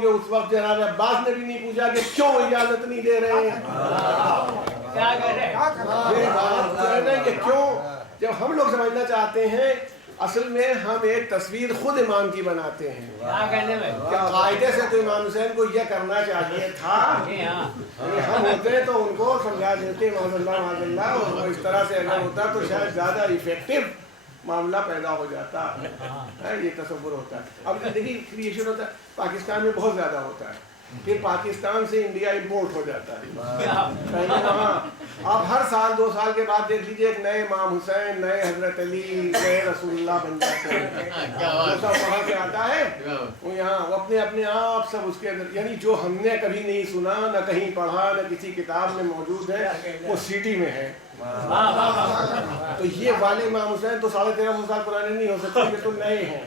کہ اس وقت جناب عباس نے بھی نہیں پوچھا کہ کیوں اجازت نہیں دے رہے ہیں. یہ بات جو ہے نا یہ کیوں, جب ہم لوگ سمجھنا چاہتے ہیں اصل میں ہم ایک تصویر خود امام کی بناتے ہیں. کیا قاعدے سے تو امام حسین کو یہ کرنا چاہیے تھا, ہم ہوتے تو ان کو سمجھا دیتے معاذ اللہ, اور اس طرح سے اگر ہوتا تو شاید زیادہ افیکٹو معاملہ پیدا ہو جاتا ہے. یہ تصور ہوتا ہے. اب دیکھیے کریشن ہوتا ہے پاکستان میں بہت زیادہ ہوتا ہے, پھر پاکستان سے انڈیا امپورٹ ہو جاتا ہے. پہلے وہاں آپ ہر سال 2 سال کے بعد دیکھ لیجیے ایک نئے امام حسین, نئے حضرت علی, نئے رسول اللہ بن جاتے ہیں. وہ سب وہاں سے آتا ہے, وہ یہاں وہ اپنے آپ سب اس کے اندر, یعنی جو ہم نے کبھی نہیں سنا, نہ کہیں پڑھا, نہ کسی کتاب میں موجود ہے, وہ سٹی میں ہے. تو یہ والے امام حسین تو 1350 سال پرانے نہیں ہو سکتے, یہ تو نئے ہیں.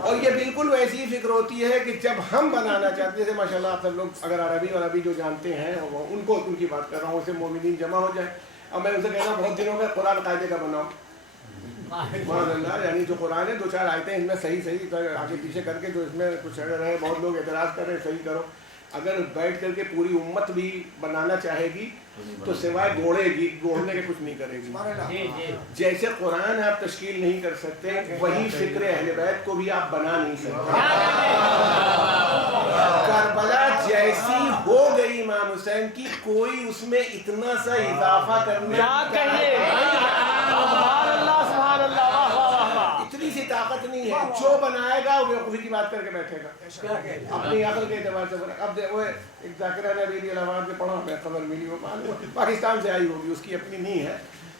اور یہ بالکل ویسی ہی فکر ہوتی ہے کہ جب ہم بنانا چاہتے ہیں, جیسے ماشاء اللہ آپ سب لوگ اگر عربی جو جانتے ہیں ان کی بات کر رہا ہوں, اسے مومنین جمع ہو جائے. اب میں ان سے کہنا بہت دنوں میں قرآن قاعدے کا بناؤ سبحان اللہ, یعنی جو قرآن ہے 2-4 آیتیں ان میں صحیح آگے پیچھے کر کے جو اس میں کچھ اگر ہے, بہت لوگ اعتراض کر رہے ہیں, صحیح کرو. اگر بیٹھ کر کے پوری امت بھی بنانا چاہے گی تو سوائے گوڑنے کے کچھ نہیں کرے گی. جیسے قرآن آپ تشکیل نہیں کر سکتے, وہی فکر اہل بیت کو بھی آپ بنا نہیں سکتے. کربلا جیسی ہو گئی امام حسین کی, کوئی اس میں اتنا سا اضافہ کرنے اتنی سی طاقت نہیں ہے. جو بنائے گا وہ بیوقوفی کی بات کر کے بیٹھے گا اپنی عقل کے اعتبار سے. اب وہ ایک ذاکرہ نے ابھی الہ آباد میں پڑھا, میں خبر ملی, وہ پاکستان سے آئی ہوگی, اس کی اپنی نہیں ہے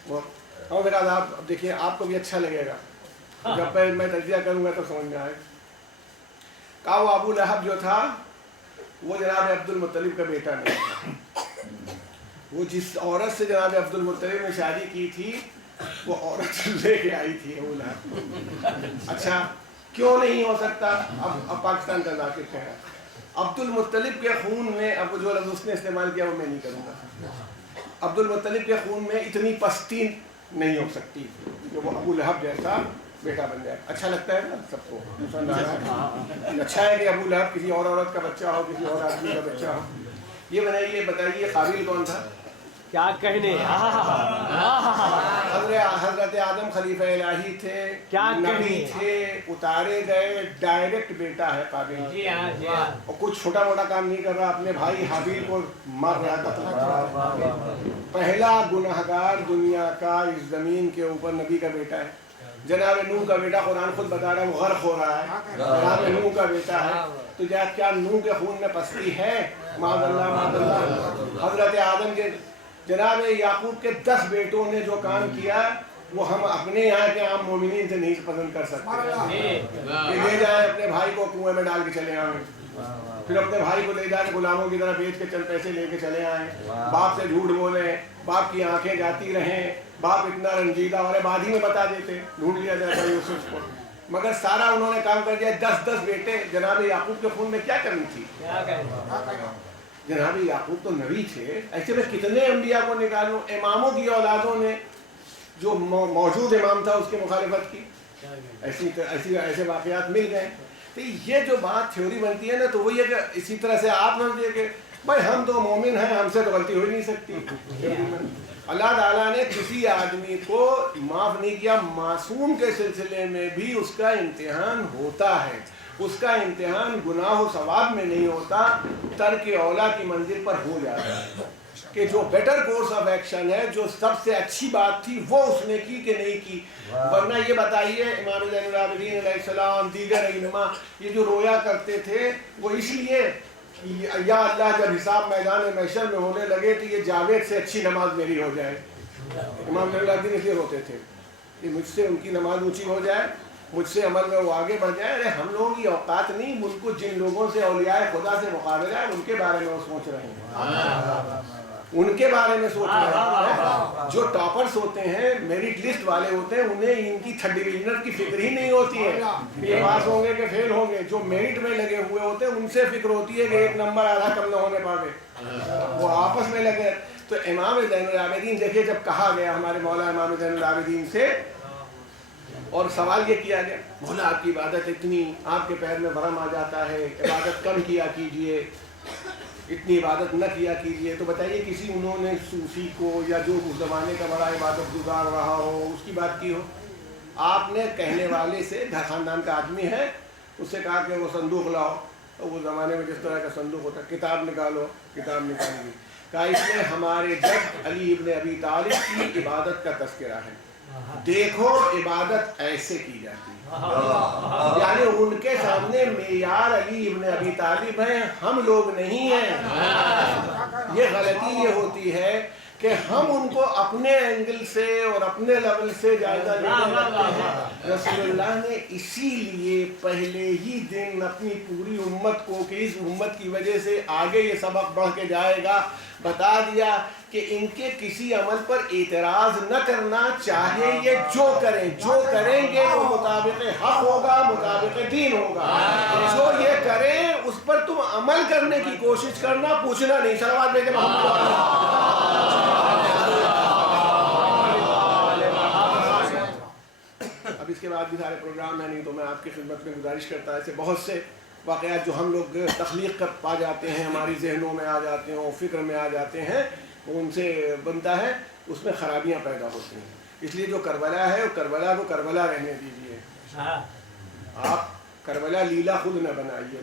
وہ. اور میرا آپ دیکھیے, آپ کو بھی اچھا لگے گا جب میں تجزیہ کروں گا تو سمجھ میں آئے گا. وہ ابو لہب جو تھا وہ جناب عبد المطلب کا بیٹا نہیں تھا. وہ جس عورت سے جناب عبد المطلب نے شادی کی تھی وہ عورت لے کے آئی تھی ابو لہب. اچھا کیوں نہیں ہو سکتا؟ اب پاکستان کا ذاکر کہہ رہا ہے عبد المطلب کے خون میں, اب جو لفظ اس نے استعمال کیا وہ میں نہیں کروں گا, عبد المطلب کے خون میں اتنی پستی نہیں ہو سکتی کہ وہ ابو لہب جیسا بیٹا بن جائے. اچھا لگتا ہے نا سب کو, اچھا ہے کہ ابو لہب کسی اور عورت کا بچہ ہو, کسی اور آدمی کا بچہ ہو. یہ بتائیے قابل کون تھا؟ کیا کہنے, حضرت آدم خلیفہ الہی تھے, نبی تھے, اتارے گئے, ڈائریکٹ بیٹا ہے قابل. اور کچھ چھوٹا موٹا کام نہیں کر رہا, اپنے بھائی حابیل کو مار رہا تھا. پہلا گنہگار دنیا کا اس زمین کے اوپر نبی کا بیٹا ہے. جناب نوح کا بیٹا, قرآن خود بتا رہا ہے وہ غرق ہو رہا ہے, جناب نوح کا بیٹا ہے. تو کیا نوح کے خون میں پستی ہے؟ معاذ اللہ معاذ اللہ. حضرت آدم کے جناب یعقوب کے 10 بیٹوں نے جو کام کیا وہ ہم اپنے یہاں کے عام مومنین سے نہیں پسند کر سکتے. کہ لے جائیں اپنے بھائی کو کنویں میں ڈال کے چلے آئیں, پھر اپنے بھائی کو لے جا کے غلاموں کی طرح بیچ کے چل پیسے لے کے چلے آئیں, باپ سے جھوٹ بولیں, باپ کی آنکھیں جاتی رہیں, باپ اتنا رنجیدہ اور بعد ہی میں بتا دیتے, ڈھونڈ لیا جاتا یوسف کو. مگر سارا انہوں نے کام کر دیا. 10 بیٹے جناب یعقوب کے خون میں کیا کرنی تھی؟ جناب یعقوب تو نبی تھے, ایسے میں کتنے انبیاء کو نکالوں. اماموں کی اولادوں نے, جو موجود امام تھا اس کی مخالفت کی, ایسے واقعات مل گئے. تو یہ جو بات تھیوری بنتی ہے نا, تو وہ یہ کہ اسی طرح سے آپ سمجھیے کہ بھائی ہم تو مومن ہیں, ہم سے تو غلطی ہو ہی نہیں سکتی. اللہ تعالیٰ نے کسی آدمی کو معاف نہیں کیا. معصوم کے سلسلے میں بھی اس کا امتحان ہوتا ہے. اس کا امتحان گناہ و ثواب میں نہیں ہوتا, ترک اولا کی منزل پر ہو جاتا ہے. کہ جو بیٹر کورس آف ایکشن ہے, جو سب سے اچھی بات تھی وہ اس نے کی کہ نہیں کی. ورنہ یہ بتائیے امام زین العابدین علیہ السلام, دیگر ائمہ, یہ جو رویا کرتے تھے وہ اس لیے یا اللہ جب حساب میدان محشر میں ہونے لگے تو یہ جاوید سے اچھی نماز میری ہو جائے. امام زین العابدین اس لیے روتے تھے کہ مجھ سے ان کی نماز اونچی ہو جائے, مجھ سے عمل میں وہ آگے بڑھ جائے. ارے ہم لوگوں کی اوقات نہیں, ملک کو جن لوگوں سے اولیاء خدا سے مقابلہ ہے ان کے بارے میں وہ سوچ رہے ہیں, ان کے بارے میں سوچ رہے ہیں. جو ٹاپرز ہوتے ہیں, میرٹ لسٹ والے ہوتے ہیں, انہیں ان کی 3rd ڈویژنر کی فکر ہی نہیں ہوتی ہے کہ پاس ہوں گے کہ فیل ہوں گے. جو میرٹ میں لگے ہوئے ہوتے ہیں ان سے فکر ہوتی ہے کہ 1 نمبر آدھا کم نہ ہونے پاوے, وہ آپس میں لگے. تو امام زین العابدین دیکھیے, جب کہا گیا ہمارے مولا امام زین العابدین سے اور سوال یہ کیا گیا مولا آپ کی عبادت اتنی، آپ کے پیر میں ورم آ جاتا ہے، عبادت کم کیا کیجئے، اتنی عبادت نہ کیا کیجئے. تو بتائیے کسی انہوں نے صوفی کو یا جو اس زمانے کا بڑا عبادت گزار رہا ہو اس کی بات کی ہو؟ آپ نے کہنے والے سے، گھر خاندان کا آدمی ہے، اس سے کہا کہ وہ صندوق لاؤ، تو وہ زمانے میں جس طرح کا صندوق ہوتا ہے، کتاب نکالو، کتاب نکالی. کہا اس میں ہمارے جد علی ابن ابی طالب کی عبادت کا تذکرہ ہے، دیکھو عبادت ایسے کی جاتی ہے. یعنی ان کے سامنے معیار علی ابن ابی طالب ہیں، ہم لوگ نہیں ہیں. یہ غلطی یہ ہوتی ہے کہ ہم ان کو اپنے اینگل سے اور اپنے لیول سے جائزہ لینے لگتے ہیں. رسول اللہ نے اسی لیے پہلے ہی دن اپنی پوری امت کو کہ اس امت کی وجہ سے آگے یہ سبق بڑھ کے جائے گا بتا دیا کہ ان کے کسی عمل پر اعتراض نہ کرنا، چاہے یہ جو کریں گے وہ مطابق حق ہوگا، مطابق دین ہوگا. جو یہ کریں اس پر تم عمل کرنے کی کوشش کرنا، پوچھنا نہیں. صلوات بھیجے محمد. اب اس کے بعد بھی سارے پروگرام ہیں، نہیں تو میں آپ کی خدمت میں گزارش کرتا. ایسے بہت سے واقعات جو ہم لوگ تخلیق کر پا جاتے ہیں، ہماری ذہنوں میں آ جاتے ہیں، فکر میں آ جاتے ہیں، ان سے بنتا ہے، اس میں خرابیاں پیدا ہوتی ہیں. اس لیے جو کربلا ہے وہ کربلا کو کربلا رہنے دیجیے. آپ کربلا لیلا خود نہ بنائیے،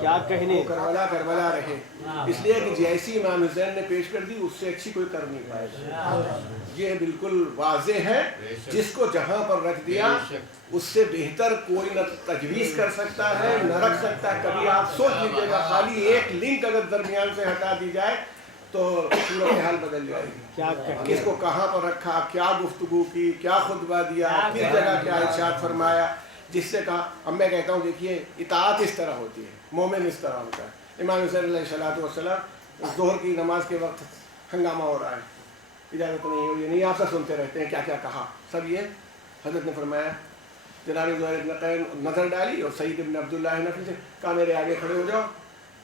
کیا کہنے، کربلا کربلا رہے. اس لیے کہ جیسی امام حسین نے پیش کر دی اس سے اچھی کوئی کر نہیں پائے گا. یہ بالکل واضح ہے، جس کو جہاں پر رکھ دیا اس سے بہتر کوئی نہ تجویز کر سکتا ہے نہ رکھ سکتا ہے. کبھی آپ سوچ لیجیے گا، خالی ایک لنک اگر درمیان سے ہٹا دی جائے تو صورتحال بدل جائے گی. کس کو کہاں پر رکھا، کیا گفتگو کی، کیا خطبہ دیا، کس جگہ کیا ارشاد فرمایا، جس سے کہا. اب میں کہتا ہوں دیکھیے اطاعت اس طرح ہوتی ہے، مومن اس طرح ہوتا ہے. امام حسین علیہ السلام ظہر کی نماز کے وقت ہنگامہ ہو رہا ہے، اجازت نہیں ہوئی، نہیں آپ سب سنتے رہتے ہیں کیا کیا کہا. سب یہ حضرت نے فرمایا، جناب زہیر ابن قیم نظر ڈالی اور سعید ابن عبداللہ حنفی سے کہا میرے آگے کھڑے ہو جاؤ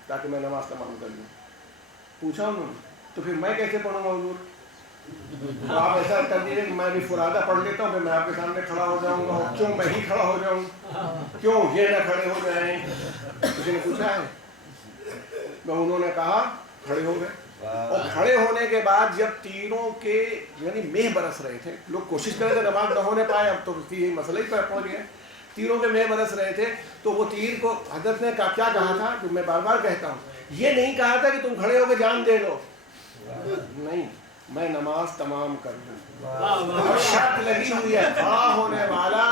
تاکہ میں نماز تمام کر لوں. پوچھا انہوں نے تو پھر میں کیسے پڑھوں گا حضور؟ تو آپ ایسا کر دیجیے کہ میں بھی فرادہ پڑھ لیتا ہوں، پھر میں آپ کے سامنے کھڑا ہو جاؤں گا. کیوں میں ہی کھڑا ہو جاؤں؟ کیوں یہ نہ کھڑے ہو جائیں؟ کسی نے پوچھا ہے؟ انہوں نے کہا کھڑے ہو گئے. اور کھڑے ہونے کے بعد جب تیروں کے یعنی مہ برس رہے تھے، لوگ کوشش کرے تھے نماز نہ ہونے پائے، اب تو یہی مسئلہ ہی پہنچ گیا. تیروں کے مہ برس رہے تھے تو وہ تیر کو حضرت نے کیا کہا تھا، جو میں بار بار کہتا ہوں، یہ نہیں کہا تھا کہ تم کھڑے ہو کے جان دے دو، نہیں، میں نماز تمام کر دوں. شرط لگی ہوئی ہے، کھڑا ہونے والا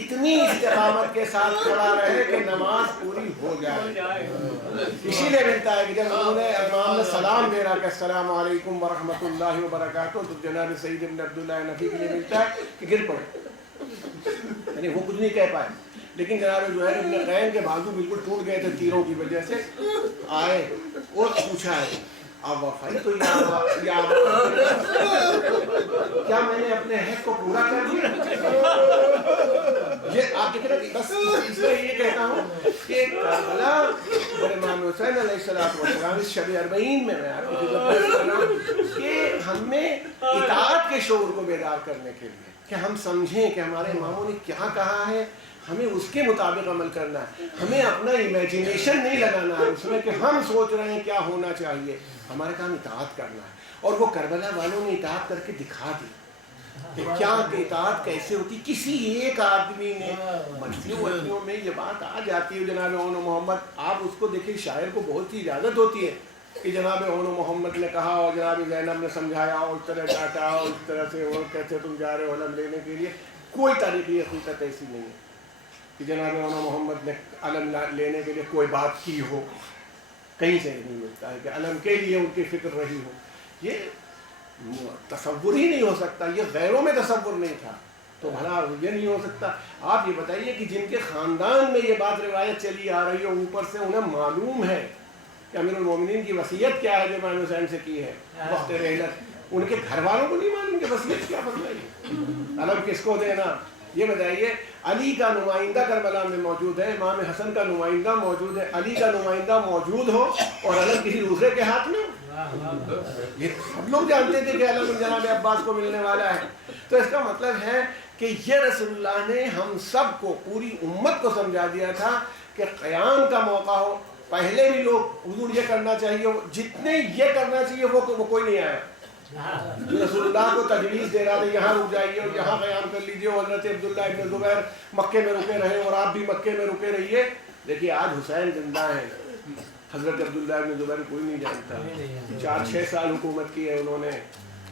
اتنی استقامت کے ساتھ کھڑا رہے کہ نماز پوری ہو جائے. اسی لیے ملتا ہے کہ جب انہوں نے امام نے سلام دے رہا کہ السلام علیکم ورحمۃ اللہ وبرکاتہ، تو جناب سعید ابن عبداللہ حنفی کے لیے ملتا ہے کہ گر پڑے، یعنی وہ کچھ نہیں کہہ پائے. لیکن جناب زہیر ابن قیم کے بازو بالکل ٹوٹ گئے تھے تیروں کی وجہ سے. آئے اور پوچھا ہے آپ وفائی تو کیا میں نے اپنے حق کو پورا کر دیا؟ یہ آپ دیکھ رہے، بس اس میں یہ کہتا ہوں کہ کربلا اور امام حسین علیہ السلام اس شب اربعین میں آپ کی خدمت کر رہا ہوں کہ ہمیں اطاعت کے شعور کو بیدار کرنے کے لیے کہ ہم سمجھیں کہ ہمارے اماموں نے کیا کہا ہے، ہمیں اس کے مطابق عمل کرنا ہے. ہمیں اپنا امیجینیشن نہیں لگانا ہے اس میں کہ ہم سوچ رہے ہیں کیا ہونا چاہیے. ہمارا کام اطاعت کرنا ہے. اور وہ کربلا والوں نے اطاعت کر کے دکھا دی کہ کیا اطاعت کیسے ہوتی. کسی ایک آدمی نے مجلسوں میں یہ بات آ جاتی ہے جناب اون محمد، آپ اس کو دیکھیں، شاعر کو بہت سی اجازت ہوتی ہے کہ جناب اون محمد نے کہا اور جناب زینب نے سمجھایا اور اس طرح ڈانٹا اور اس طرح سے اور کیسے تم جا رہے ہو علم لینے کے لیے. کوئی تاریخی حقیقت ایسی نہیں ہے کہ جناب اون محمد نے علم لینے کے لیے کوئی بات کی ہو. کہیں سے نہیں ملتا ہے کہ علم کے لیے ان کی فکر رہی ہو. یہ تصور ہی نہیں ہو سکتا، یہ غیروں میں تصور نہیں تھا تو بھلا یہ نہیں ہو سکتا. آپ یہ بتائیے کہ جن کے خاندان میں یہ بات روایت چلی آ رہی ہے، اوپر سے انہیں معلوم ہے کہ امیر المومنین کی وصیت کیا ہے جو امام حسین سے کی ہے وقت رحلت، ان کے گھر والوں کو نہیں معلوم کہ وصیت کیا فرمائی، علم کس کو دینا. یہ بتائیے، علی کا نمائندہ کربلا میں موجود ہے، امام حسن کا نمائندہ موجود ہے، علی کا نمائندہ موجود ہو اور علم کسی دوسرے کے ہاتھ میں ہو. یہ سب لوگ جانتے تھے کہ علم جناب عباس کو ملنے والا ہے. تو اس کا مطلب ہے کہ یہ رسول اللہ نے ہم سب کو, پوری امت کو سمجھا دیا تھا کہ قیام کا موقع ہو. پہلے بھی لوگ حضور یہ کرنا چاہیے, جتنے یہ کرنا چاہیے وہ کوئی نہیں آیا. رسول اللہ کو تجویز دے رہا تھا یہاں رک جائیے اور یہاں قیام کر لیجیے. حضرت عبداللہ ابن زبیر مکے میں رکے رہے اور آپ بھی مکے میں رکے رہیے. دیکھیے آج حسین زندہ ہے, حضرت عبداللہ ابن زبیر کوئی نہیں جانتا. 4-6 سال حکومت کی ہے انہوں نے,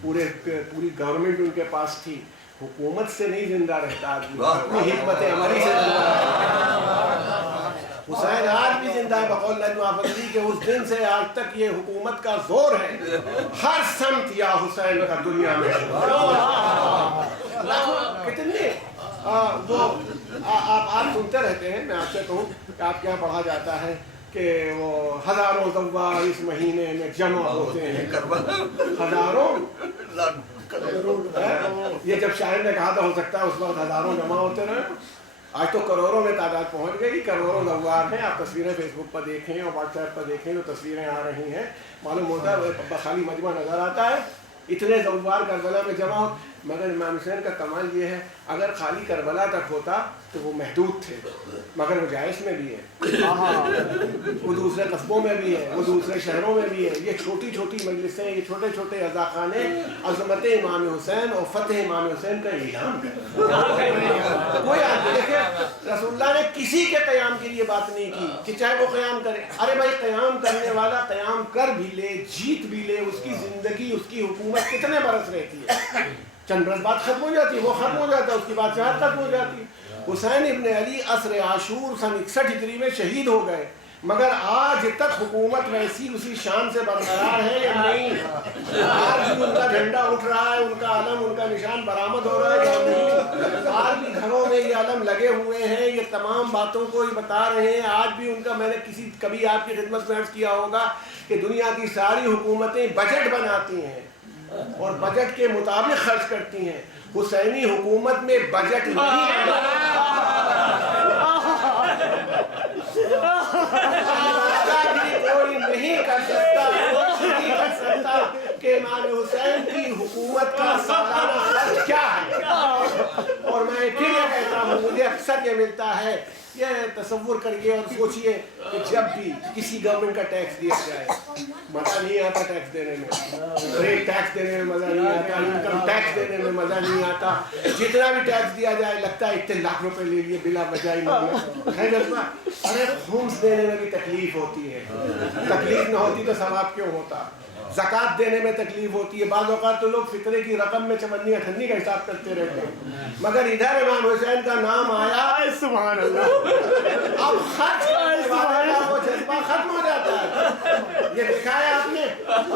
پوری گورنمنٹ ان کے پاس تھی. حکومت سے نہیں زندہ رہتا آدمی, اپنی حکمت عملی سے زندہ رہتا. حسین آج بھی زندہ ہے بقول نجم آفندی کہ اس دن سے آج تک یہ حکومت کا زور ہے. ہر سمت یا حسین کا دنیا میں کتنے وہ آپ سنتے رہتے ہیں. میں آپ سے کہوں کہ آپ کے یہاں پڑھا جاتا ہے کہ وہ ہزاروں زوار اس مہینے میں جمع ہوتے ہیں. ہزاروں, یہ جب شاعر نے کہا تھا ہو سکتا ہے اس وقت ہزاروں جمع ہوتے رہے. آج تو کروڑوں میں تعداد پہنچ گئی, کروڑوں زوار ہیں. آپ تصویریں فیس بک پر دیکھیں اور واٹس ایپ پر دیکھیں تو تصویریں آ رہی ہیں. معلوم ہوتا ہے خالی مجمع نظر آتا ہے, اتنے زوار کربلا میں جمع ہو. مگر امام حسین کا کمال یہ ہے اگر خالی کربلا تک ہوتا تو وہ محدود تھے, مگر وہ جائش میں بھی ہے, وہ دوسرے قصبوں میں بھی ہے, وہ دوسرے شہروں میں بھی ہے. یہ چھوٹی چھوٹی مجلسیں, یہ چھوٹے چھوٹے عزاخانے عظمت امام حسین اور فتح امام حسین کا اعلان کرتے. کوئی آدمی دیکھے رسول اللہ نے کسی کے قیام کے لیے بات نہیں کی کہ چاہے وہ قیام کرے. ارے بھائی قیام کرنے والا قیام کر بھی لے, جیت بھی لے, اس کی زندگی, اس کی حکومت کتنے برس رہتی ہے. چند برس بعد ختم ہو جاتی ہے, وہ ختم ہو جاتا ہے, اس کی بادشاہت ختم ہو جاتی ہے. حسین ابن علی عصر عاشور سن 61 ہجری میں شہید ہو گئے, مگر آج تک حکومت ویسی اسی شان سے برقرار ہے یا نہیں؟ آج بھی ان کا جھنڈا اٹھ رہا ہے, ان کا علم, ان کا نشان برآمد ہو رہا ہے یا نہیں؟ آج بھی گھروں میں یہ علم لگے ہوئے ہیں, یہ تمام باتوں کو یہ بتا رہے ہیں. آج بھی ان کا, میں نے کبھی آپ کی خدمت میں عرض کیا ہوگا کہ دنیا کی ساری حکومتیں بجٹ بناتی ہیں اور بجٹ کے مطابق خرچ کرتی ہیں. حسینی حکومت میں بجٹ نہیں کوئی نہیں کر سکتا کہ امام حسین کی حکومت کا سالانہ خرچ کیا ہے. اور میں پھر یہ کہتا ہوں, مجھے اکثر یہ ملتا ہے, یہ تصور کریے اور سوچئے کہ جب بھی کسی گورنمنٹ کا ٹیکس دیا جائے مزہ نہیں آتا, ٹیکس دینے میں, ریٹ ٹیکس دینے میں مزہ نہیں آتا, انکم ٹیکس دینے میں مزہ نہیں آتا. جتنا بھی ٹیکس دیا جائے لگتا ہے اتنے لاکھ روپے لے لیے بلا وجہ ہی. ارے خمس دینے میں بھی تکلیف ہوتی ہے, تکلیف نہ ہوتی تو ثواب کیوں ہوتا. زکوٰۃ دینے میں تکلیف ہوتی ہے, بعض اوقات تو لوگ فطرے کی رقم میں چمنی اٹھنی کا حساب کرتے رہتے ہیں, مگر ادھر امام حسین کا نام آیا, سبحان اللہ, اب خرچ کرنے والا وہ جذبہ ختم ہو جاتا ہے. یہ دیکھا ہے آپ نے.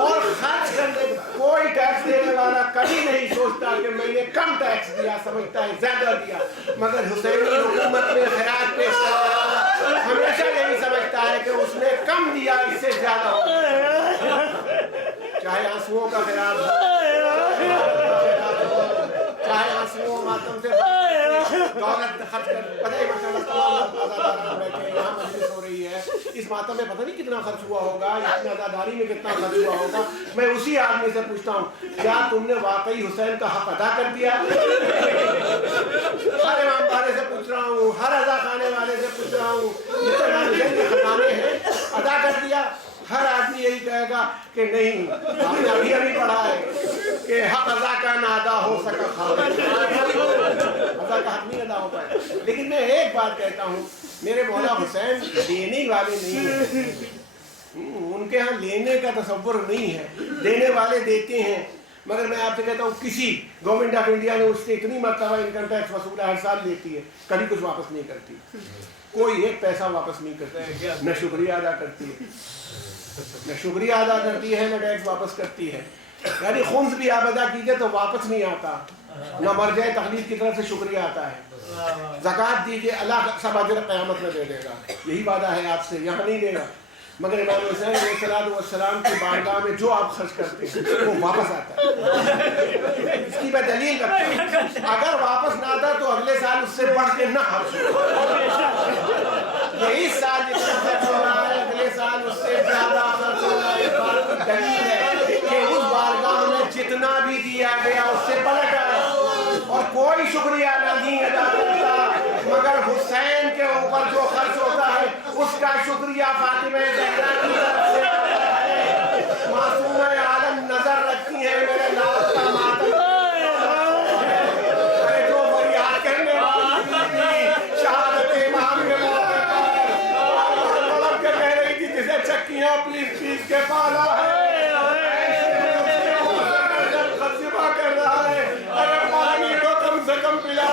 اور خرچ کرنے, کوئی ٹیکس دینے والا کبھی نہیں سوچتا کہ میں نے کم ٹیکس دیا, سمجھتا ہے زیادہ دیا. مگر حسینی حکومت میں خیرات پیش کرنے والا ہمیشہ یہی سمجھتا ہے کہ اس نے کم دیا, اس سے زیادہ ہو, چاہے آنسوؤں کا خیرات ہو, چاہے آنسوؤں ماتم سے دولت خرچ کر. پتہ ہی ماشاءاللہ بیٹھے یہاں مجلس ہو رہی ہے, اس ماتم میں پتہ نہیں کتنا خرچ ہوا ہوگا, اتنی عزاداری میں کتنا خرچ ہوا ہوگا. میں اسی آدمی سے پوچھتا ہوں, کیا تم نے واقعی حسین کا حق ادا کر دیا؟ ہر امام والے سے پوچھ رہا ہوں, ہر عزا خانے والے سے پوچھ رہا ہوں, جتنے حسین کے خزانے ہیں ادا کر دیا؟ ہر آدمی یہی کہے گا کہ نہیں. آپ نے ابھی پڑھا ہے کہ حق ادا کا نہ ادا ہو سکا خالق, ادا کا حق نہیں ادا ہو پائے. لیکن میں ایک بات کہتا ہوں, میرے مولا حسین دینے والے نہیں ہیں, ان کے ہاں لینے کا تصور نہیں ہے, دینے والے دیتے ہیں. مگر میں آپ سے کہتا ہوں کسی گورنمنٹ آف انڈیا نے اس سے اتنی مرتبہ انکم ٹیکس وصولا ہر سال لیتی ہے, کبھی کچھ واپس نہیں کرتی, کوئی ایک پیسہ واپس نہیں کرتا ہے, نہ شکریہ ادا کرتی ہے, نہ شکریہ ادا کرتی ہے, نہ ٹیکس واپس کرتی ہے. یعنی خمس بھی آپ ادا کیجئے تو واپس نہیں آتا, نہ مرجع تقلید کی طرف سے شکریہ آتا ہے. زکوٰۃ دیجئے, اللہ سب اجر قیامت میں دے دے گا, یہی وعدہ ہے آپ سے, یہاں نہیں دے گا. مگر امام حسین علیہ السلام کی بارگاہ میں جو آپ خرچ کرتے ہیں وہ واپس آتا ہے. اس کی میں دلیل رکھتا ہوں, اگر واپس نہ آتا تو اگلے سال اس سے بڑھ کے نہ خرچ ہو. یہ اس سال جتنا خرچ ہو رہا ہے اگلے سال اس سے زیادہ خرچ ہو رہا ہے. اس بات کی دلیل ہے کہ اس بارگاہ میں جتنا بھی دیا گیا اس سے پلٹ آیا, اور کوئی شکریہ نہیں ادا کرتا، مگر حسین کے اوپر جو خرچ ہوتا ہے اس کا شکریہ فاطمہ زہرا کی طرف سے ہوتا ہے۔ معصومہ عالم نظر رکھتی ہیں میرے ناز کا ماتم، جو فریاد کرنے والی تھی شہادت امام کے موقع پر طلب کے کہہ رہی تھی جسے چکیاں پلیز پلیز کے پالا ہے، کر رہا ہے، ارے پانی کو کم سے کم پلا